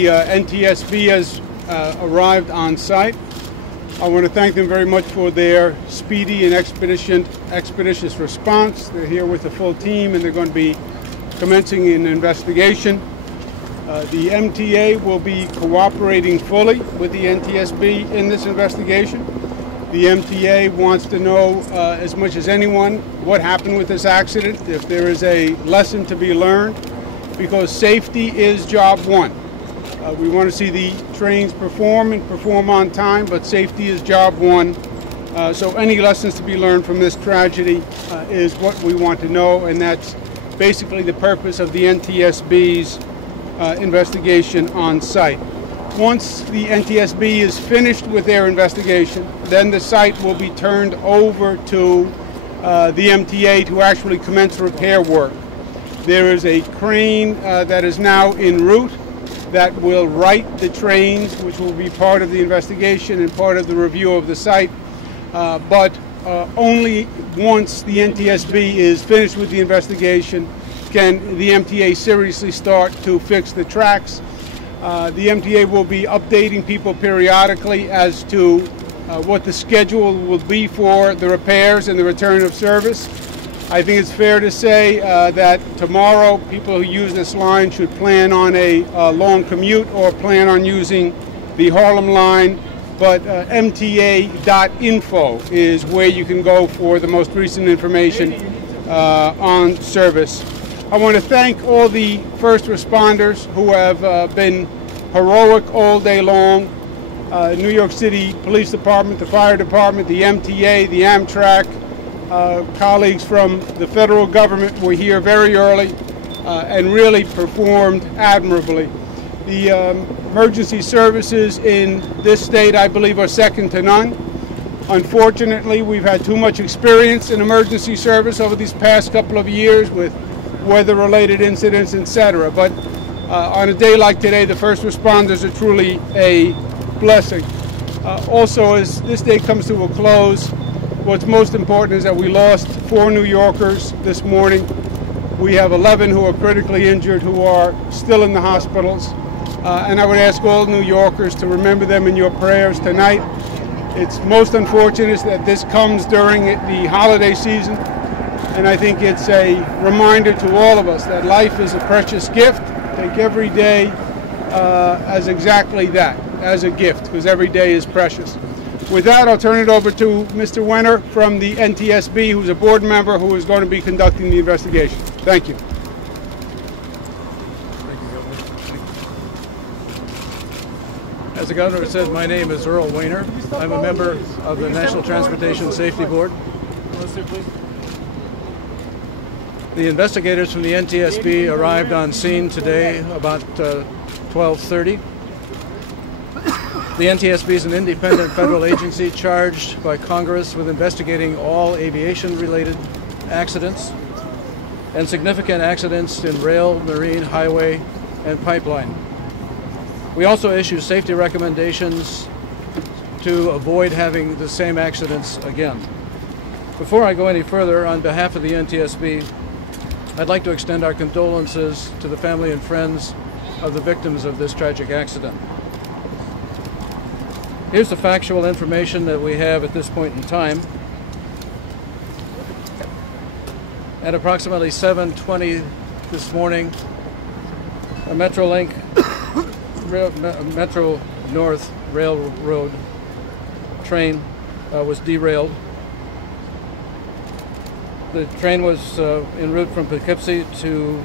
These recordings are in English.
The NTSB has arrived on site. I want to thank them very much for their speedy and expeditious response. They're here with a full team and they're going to be commencing an investigation. The MTA will be cooperating fully with the NTSB in this investigation. The MTA wants to know as much as anyone what happened with this accident, if there is a lesson to be learned, because safety is job one. We want to see the trains perform and perform on time, but safety is job one. So any lessons to be learned from this tragedy is what we want to know, and that's basically the purpose of the NTSB's investigation on site. Once the NTSB is finished with their investigation, then the site will be turned over to the MTA to actually commence repair work. There is a crane that is now en route that will right the trains, which will be part of the investigation and part of the review of the site. But only once the NTSB is finished with the investigation can the MTA seriously start to fix the tracks. The MTA will be updating people periodically as to what the schedule will be for the repairs and the return of service. I think it's fair to say that tomorrow people who use this line should plan on a long commute or plan on using the Harlem line, but MTA.info is where you can go for the most recent information on service. I want to thank all the first responders who have been heroic all day long. New York City Police Department, the Fire Department, the MTA, the Amtrak, colleagues from the federal government were here very early and really performed admirably. The emergency services in this state, I believe, are second to none. Unfortunately, we've had too much experience in emergency service over these past couple of years with weather-related incidents, etc. But on a day like today, the first responders are truly a blessing. Also, as this day comes to a close, what's most important is that we lost 4 New Yorkers this morning. We have 11 who are critically injured who are still in the hospitals. And I would ask all New Yorkers to remember them in your prayers tonight. It's most unfortunate that this comes during the holiday season. And I think it's a reminder to all of us that life is a precious gift. Take every day as exactly that, as a gift, because every day is precious. With that, I'll turn it over to Mr. Wenner from the NTSB, who's a board member who is going to be conducting the investigation. Thank you. As the Governor said, my name is Earl Weiner. I'm a member of the National Transportation Safety Board. The investigators from the NTSB arrived on scene today about 12:30. The NTSB is an independent federal agency charged by Congress with investigating all aviation-related accidents and significant accidents in rail, marine, highway, and pipeline. We also issue safety recommendations to avoid having the same accidents again. Before I go any further, on behalf of the NTSB, I'd like to extend our condolences to the family and friends of the victims of this tragic accident. Here's the factual information that we have at this point in time. At approximately 7:20 this morning, a Metrolink Metro North Railroad train was derailed. The train was en route from Poughkeepsie to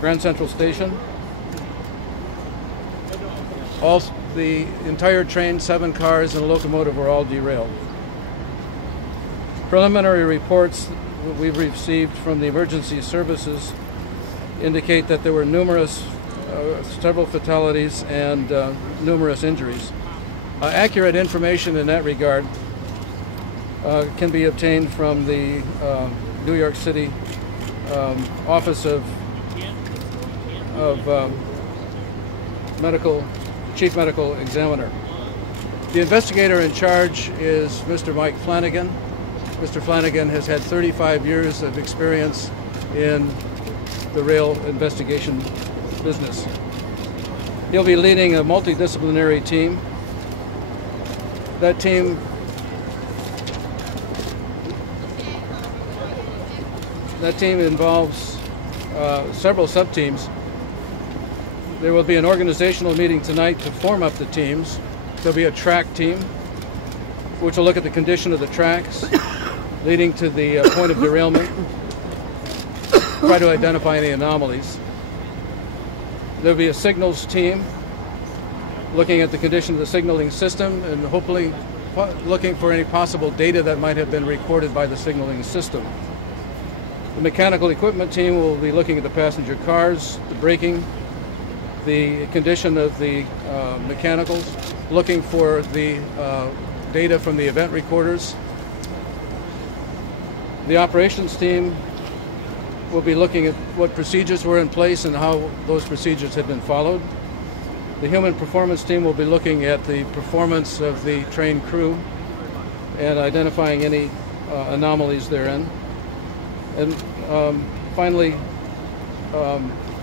Grand Central Station. The entire train, 7 cars and a locomotive were all derailed. Preliminary reports that we've received from the emergency services indicate that there were several fatalities and numerous injuries. Accurate information in that regard can be obtained from the New York City Office of Chief Medical Examiner. The investigator in charge is Mr. Mike Flanagan. Mr. Flanagan has had 35 years of experience in the rail investigation business. He'll be leading a multidisciplinary team. That team involves several sub-teams. There will be an organizational meeting tonight to form up the teams. There'll be a track team, which will look at the condition of the tracks, leading to the point of derailment, try to identify any anomalies. There'll be a signals team, looking at the condition of the signaling system and hopefully looking for any possible data that might have been recorded by the signaling system. The mechanical equipment team will be looking at the passenger cars, the braking, the condition of the mechanicals, looking for the data from the event recorders. The operations team will be looking at what procedures were in place and how those procedures had been followed. The human performance team will be looking at the performance of the train crew and identifying any anomalies therein. And finally,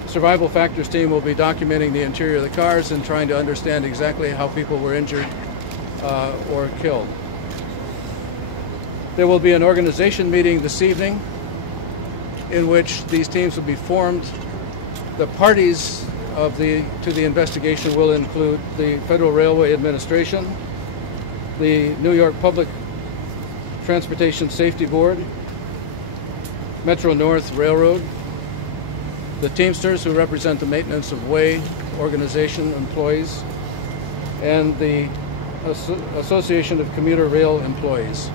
survival factors team will be documenting the interior of the cars and trying to understand exactly how people were injured or killed. There will be an organization meeting this evening in which these teams will be formed. The parties to the investigation will include the Federal Railway Administration, the New York Public Transportation Safety Board, Metro North Railroad, the Teamsters, who represent the maintenance of way organization employees, and the Association of Commuter Rail Employees.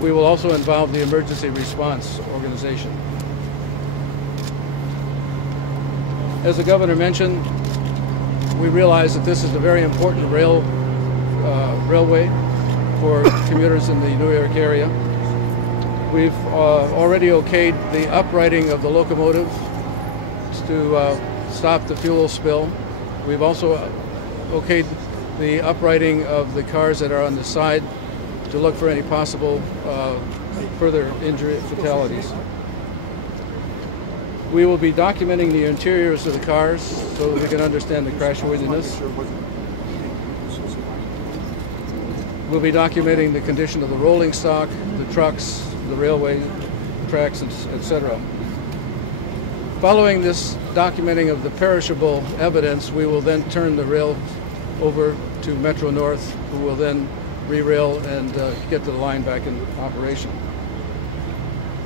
We will also involve the Emergency Response Organization. As the governor mentioned, we realize that this is a very important railway for commuters in the New York area. We've already okayed the uprighting of the locomotive to stop the fuel spill. We've also okayed the uprighting of the cars that are on the side to look for any possible further injury fatalities. We will be documenting the interiors of the cars so that we can understand the crashworthiness. We'll be documenting the condition of the rolling stock, the trucks, the railway tracks, etc. Following this documenting of the perishable evidence, we will then turn the rail over to Metro North, who will then re-rail and get the line back in operation.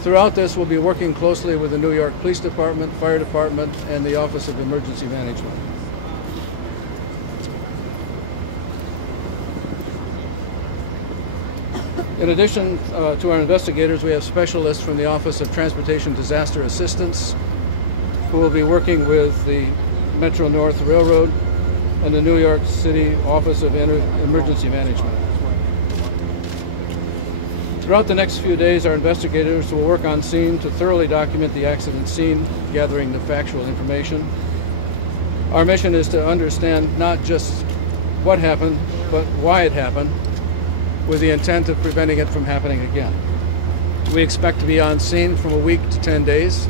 Throughout this, we'll be working closely with the New York Police Department, Fire Department, and the Office of Emergency Management. In addition to our investigators, we have specialists from the Office of Transportation Disaster Assistance who will be working with the Metro North Railroad and the New York City Office of Emergency Management. Throughout the next few days, our investigators will work on scene to thoroughly document the accident scene, gathering the factual information. Our mission is to understand not just what happened, but why it happened, with the intent of preventing it from happening again. We expect to be on scene from a week to 10 days.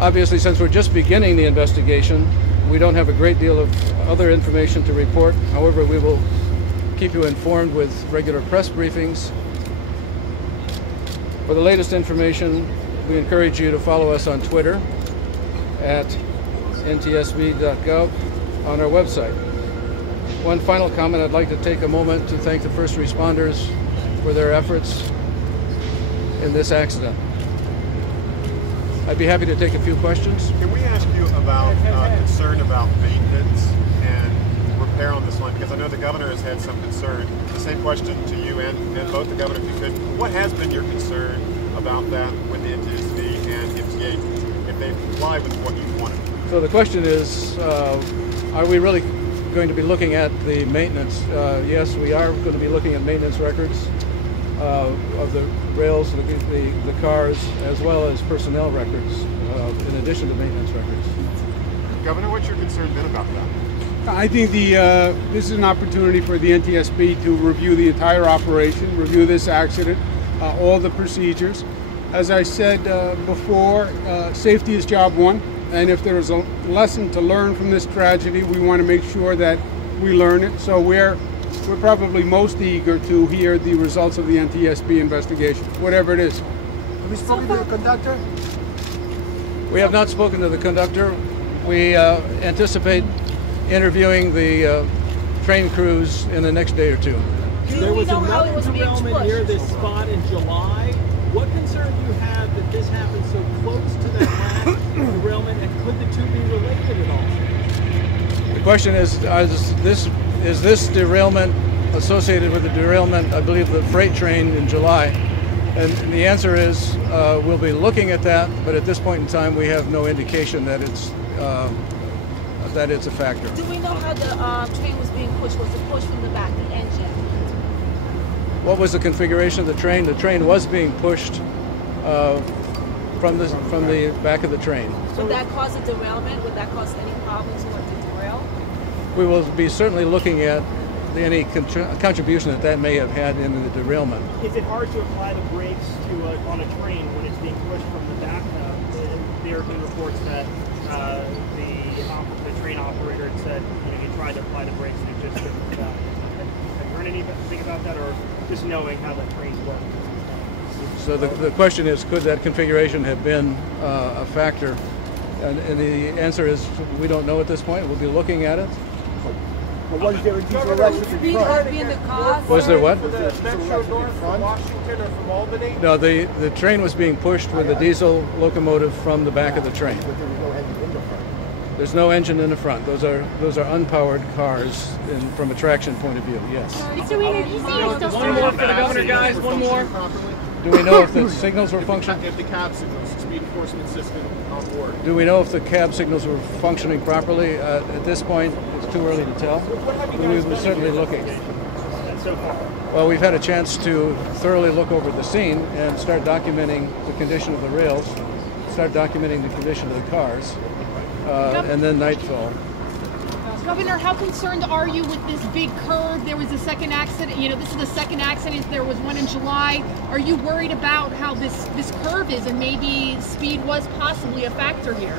Obviously, since we're just beginning the investigation, we don't have a great deal of other information to report. However, we will keep you informed with regular press briefings. For the latest information, we encourage you to follow us on Twitter at ntsb.gov, on our website. One final comment, I'd like to take a moment to thank the first responders for their efforts in this accident. I'd be happy to take a few questions. Can we ask you about concern about maintenance and repair on this line? Because I know the governor has had some concern. The same question to you and both the governor, if you could. What has been your concern about that with the NTSB and MTA, if they comply with what you wanted? So the question is, are we really going to be looking at the maintenance? Yes, we are going to be looking at maintenance records of the rails, the cars, as well as personnel records, in addition to maintenance records. Governor, what's your concern been about that? I think this is an opportunity for the NTSB to review the entire operation, review this accident, all the procedures. As I said before, safety is job one, and if there is a lesson to learn from this tragedy, we want to make sure that we learn it. So we're probably most eager to hear the results of the NTSB investigation, whatever it is. Have we spoken to the conductor? We have not spoken to the conductor. We anticipate interviewing the train crews in the next day or two. There was another derailment near this spot in July. What concern do you have that this happened so close to that last derailment, and could the two be related at all? The question is this derailment associated with the derailment, I believe, the freight train in July? And the answer is we'll be looking at that, but at this point in time, we have no indication that it's a factor. Do we know how the train was being pushed? Was it pushed from the back, the engine? What was the configuration of the train? The train was being pushed from the back of the train. Would that cause a derailment? Would that cause any problems for it to derail? We will be certainly looking at any contribution that may have had in the derailment. Is it hard to apply the brakes on a train when it's being pushed from the back? There have been reports that the train operator had said he tried to apply the brakes and it just didn't. Have you heard anything about that, or just knowing how the trains work? So the question is, could that configuration have been a factor? And the answer is we don't know at this point. We'll be looking at it. But was there a diesel electric in front? Was there what? From Washington or from Albany? No, the train was being pushed with a diesel locomotive from the back of the train. But there was no engine in the front. There's no engine in the front. Those are unpowered cars from a traction point of view, yes. Mr. Wiener, do you say you're still One more for the governor, guys. One more. Do we know if the signals were functioning? If the cab signals, speed enforcement system on board. Do we know if the cab signals were functioning properly? At this point, it's too early to tell. We were certainly looking. So far. Well, we've had a chance to thoroughly look over the scene and start documenting the condition of the rails, start documenting the condition of the cars, and then nightfall. Governor, how concerned are you with this big curve? There was a second accident. This is the second accident. There was one in July. Are you worried about how this curve is, and maybe speed was possibly a factor here?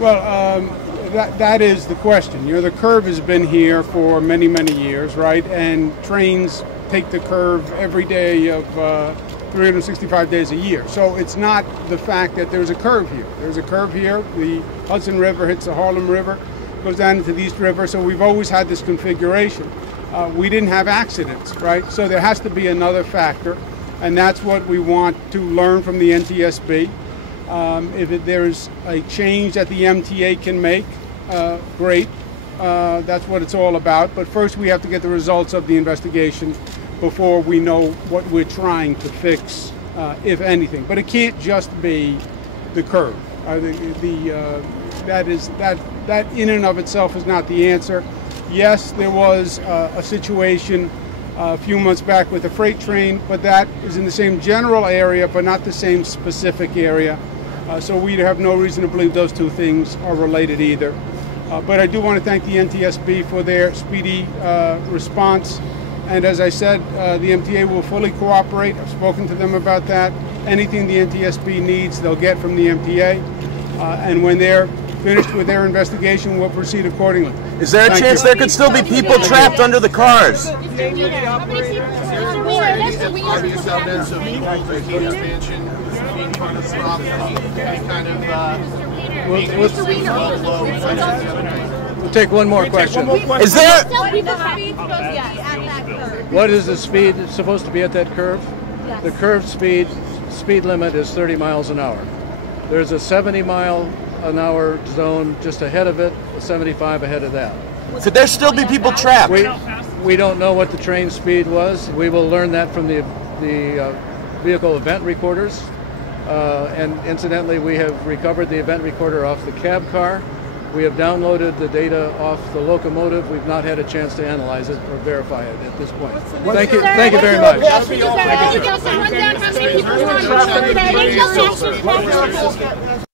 Well, that is the question. The curve has been here for many, many years, right? And trains take the curve every day of 365 days a year. So it's not the fact that there's a curve here. There's a curve here. The Hudson River hits the Harlem River, goes down into the East River. So we've always had this configuration. We didn't have accidents, right? So there has to be another factor, and that's what we want to learn from the NTSB. If there's a change that the MTA can make, great. That's what it's all about. But first we have to get the results of the investigation before we know what we're trying to fix, if anything. But it can't just be the curve. That in and of itself is not the answer. Yes, there was a situation a few months back with a freight train, but that is in the same general area, but not the same specific area. So we have no reason to believe those two things are related either. But I do want to thank the NTSB for their speedy response. And as I said, the MTA will fully cooperate. I've spoken to them about that. Anything the NTSB needs, they'll get from the MTA. And when they're finished with their investigation, we'll proceed accordingly. Is there a chance there could still be people trapped under the cars? We'll take one more question. Is there? What is the speed supposed to be at that curve? The curve speed limit is 30 miles an hour. There's a 70-mile-an-hour zone just ahead of it, 75 ahead of that. Could there still be people trapped? We don't know what the train speed was. We will learn that from the vehicle event recorders. And incidentally, we have recovered the event recorder off the cab car. We have downloaded the data off the locomotive. We've not had a chance to analyze it or verify it at this point. Thank you very much. Can you give us a rundown how many people were on board today?